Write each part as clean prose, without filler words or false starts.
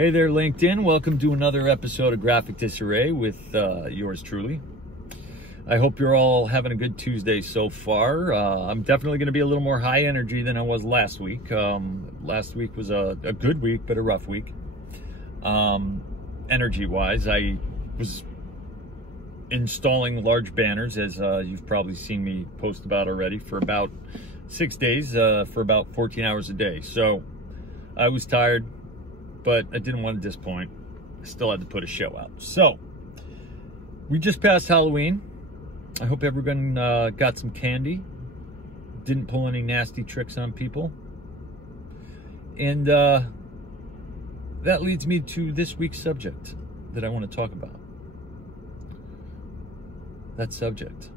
Hey there, LinkedIn. Welcome to another episode of Graphic Disarray with yours truly. I hope you're all having a good Tuesday so far. I'm definitely going to be a little more high energy than I was last week. Last week was a good week, but a rough week. Energy-wise, I was installing large banners, as you've probably seen me post about already, for about 6 days, for about 14 hours a day. So I was tired, but I didn't want to disappoint. I still had to put a show out. So we just passed Halloween. I hope everyone got some candy, didn't pull any nasty tricks on people. And that leads me to this week's subject that I want to talk about. That subject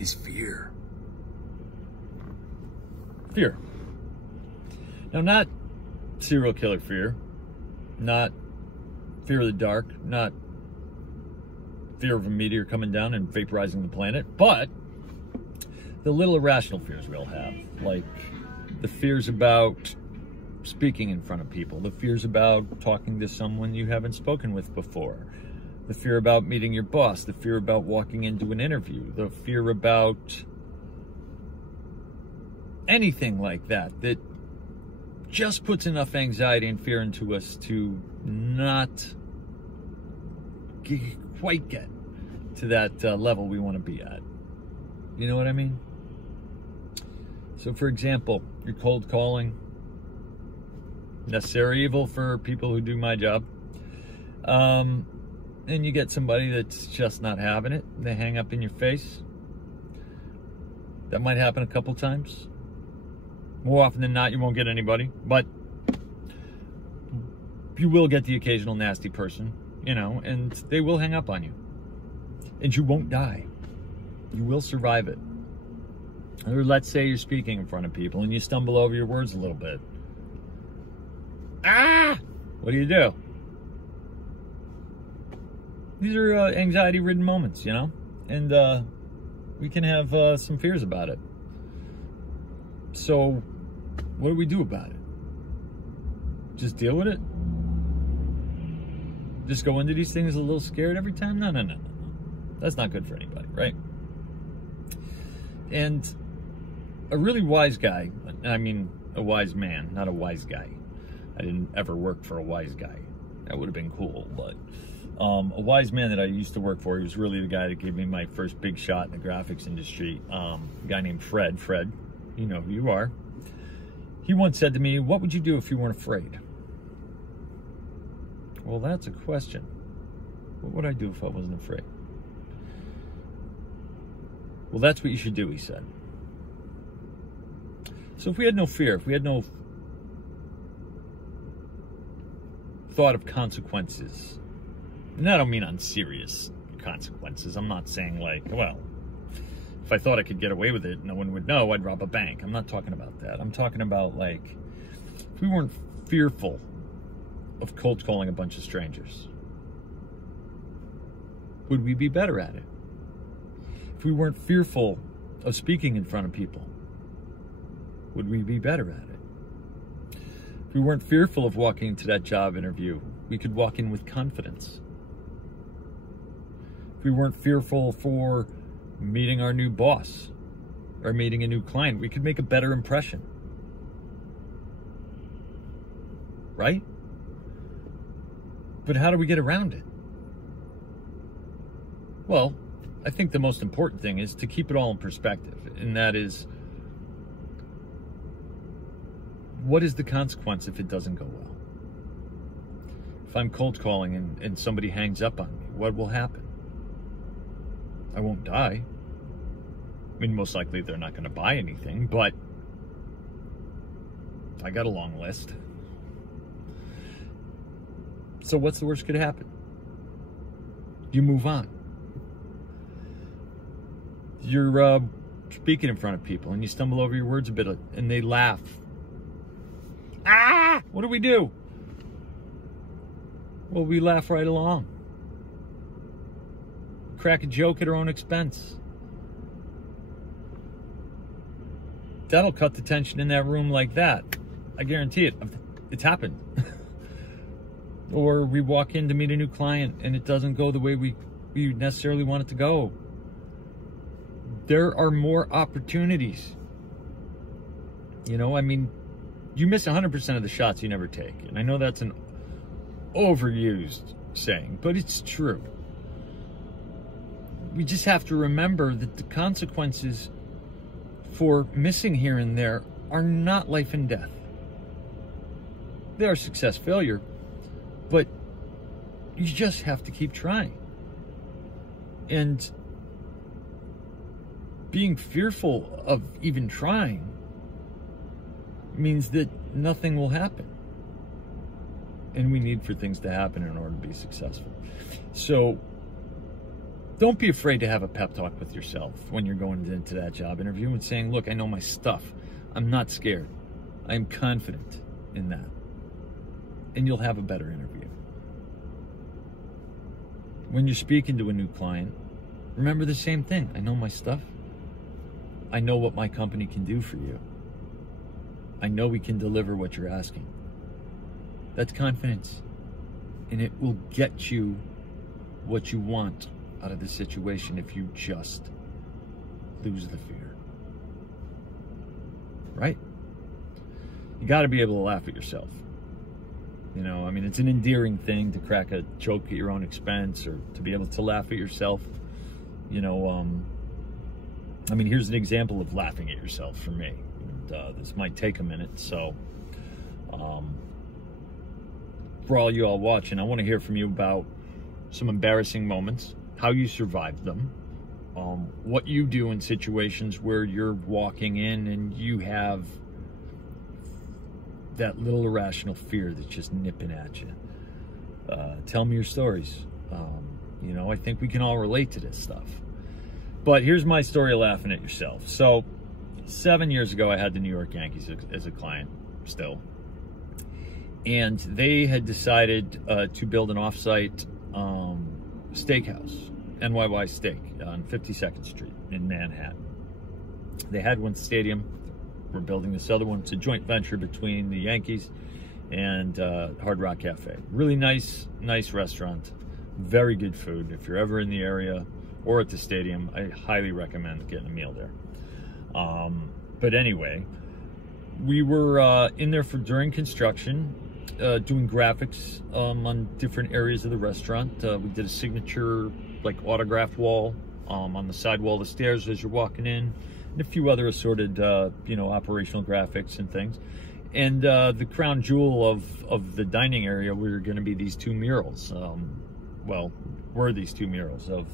is fear. Fear. Now, not serial killer fear, not fear of the dark, not fear of a meteor coming down and vaporizing the planet, but the little irrational fears we all have, like the fears about speaking in front of people, the fears about talking to someone you haven't spoken with before, the fear about meeting your boss, the fear about walking into an interview, the fear about anything like that, that just puts enough anxiety and fear into us to not quite get to that level we want to be at. You know what I mean? So, for example, you're cold calling. Necessary evil for people who do my job. And you get somebody that's just not having it. They hang up in your face. That might happen a couple times. More often than not, you won't get anybody, but you will get the occasional nasty person, you know, and they will hang up on you. And you won't die. You will survive it. Or let's say you're speaking in front of people and you stumble over your words a little bit. What do? These are anxiety-ridden moments, you know? And we can have some fears about it. So, what do we do about it? Just deal with it? Just go into these things a little scared every time? No. That's not good for anybody, right? And a really wise guy, I mean a wise man, not a wise guy. I didn't ever work for a wise guy. That would have been cool, but a wise man that I used to work for, he was really the guy that gave me my first big shot in the graphics industry. A guy named Fred. Fred, you know who you are. He once said to me, "What would you do if you weren't afraid?" Well, that's a question. What would I do if I wasn't afraid? Well, that's what you should do, he said. So if we had no fear, if we had no thought of consequences, and I don't mean unserious consequences. I'm not saying like, well, if I thought I could get away with it, no one would know, I'd rob a bank. I'm not talking about that. I'm talking about, like, if we weren't fearful of cold calling a bunch of strangers, would we be better at it? If we weren't fearful of speaking in front of people, would we be better at it? If we weren't fearful of walking into that job interview, we could walk in with confidence. If we weren't fearful for meeting our new boss or meeting a new client, we could make a better impression. Right? But how do we get around it? Well, I think the most important thing is to keep it all in perspective, and that is, what is the consequence if it doesn't go well? If I'm cold calling and somebody hangs up on me, what will happen? I won't die. I mean, most likely they're not going to buy anything, but I got a long list. So what's the worst could happen? You move on. You're speaking in front of people and you stumble over your words a bit and they laugh. What do? Well, we laugh right along. Crack a joke at our own expense. that'll cut the tension in that room like that. I guarantee it. It's happened. Or we walk in to meet a new client and it doesn't go the way we necessarily want it to go. There are more opportunities. You know, I mean, you miss 100% of the shots you never take. And I know that's an overused saying, but it's true. We just have to remember that the consequences for missing here and there are not life and death. They are success, failure, but you just have to keep trying. And being fearful of even trying means that nothing will happen. And we need for things to happen in order to be successful. So don't be afraid to have a pep talk with yourself when you're going into that job interview and saying, look, I know my stuff. I'm not scared. I am confident in that. And you'll have a better interview. When you're speaking to a new client, remember the same thing. I know my stuff. I know what my company can do for you. I know we can deliver what you're asking. That's confidence. And it will get you what you want out of the situation if you just lose the fear. Right? You got to be able to laugh at yourself. You know, I mean, it's an endearing thing to crack a joke at your own expense or to be able to laugh at yourself. You know, I mean, here's an example of laughing at yourself for me. And, this might take a minute, so for all you all watching, I want to hear from you about some embarrassing moments, how you survived them, what you do in situations where you're walking in and you have that little irrational fear that's just nipping at you. Tell me your stories. You know, I think we can all relate to this stuff. But here's my story of laughing at yourself. So 7 years ago, I had the New York Yankees as a client still. And they had decided to build an off-site steakhouse, NYY Steak, on 52nd Street in Manhattan. They had one stadium. We're building this other one. It's a joint venture between the Yankees and Hard Rock Cafe. Really nice restaurant. Very good food. If you're ever in the area or at the stadium, I highly recommend getting a meal there. But anyway, we were in there during construction, doing graphics on different areas of the restaurant. We did a signature like autograph wall on the side wall of the stairs as you're walking in, and a few other assorted you know, operational graphics and things. And the crown jewel of the dining area were going to be these two murals. Well, were these two murals of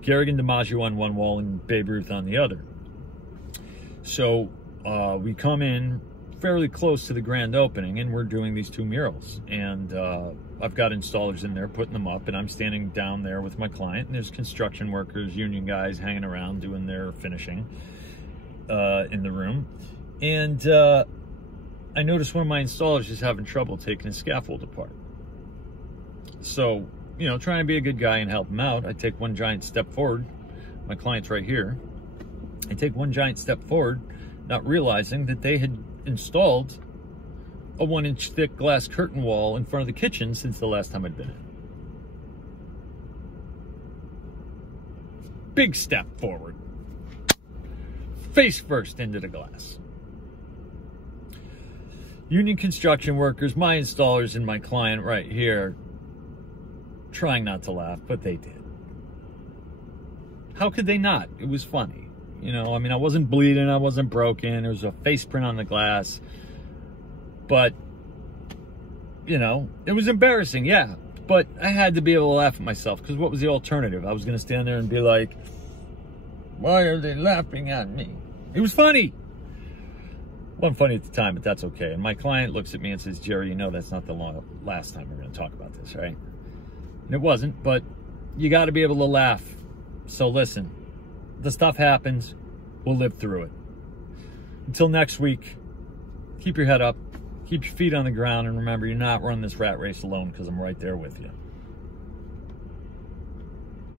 Garrigan DiMaggio on one wall and Babe Ruth on the other. So we come in fairly close to the grand opening and we're doing these two murals. And I've got installers in there putting them up, and I'm standing down there with my client, and there's construction workers, union guys hanging around doing their finishing in the room. And I noticed one of my installers is having trouble taking his scaffold apart. So, you know, trying to be a good guy and help him out, I take one giant step forward. My client's right here. I take one giant step forward, not realizing that they had installed a 1-inch thick glass curtain wall in front of the kitchen since the last time I'd been in. Big step forward. Face first into the glass. Union construction workers, my installers, and my client right here, trying not to laugh, but they did. How could they not? It was funny. You know, I mean, I wasn't bleeding, I wasn't broken, there was a face print on the glass. But, you know, it was embarrassing, yeah. But I had to be able to laugh at myself, because what was the alternative? I was going to stand there and be like, why are they laughing at me? It was funny. It wasn't funny at the time, but that's okay. And my client looks at me and says, Jerry, you know that's not the last time we're going to talk about this, right? And it wasn't, but you got to be able to laugh. So listen, the stuff happens. We'll live through it. Until next week, keep your head up, keep your feet on the ground, and remember, you're not running this rat race alone, because I'm right there with you.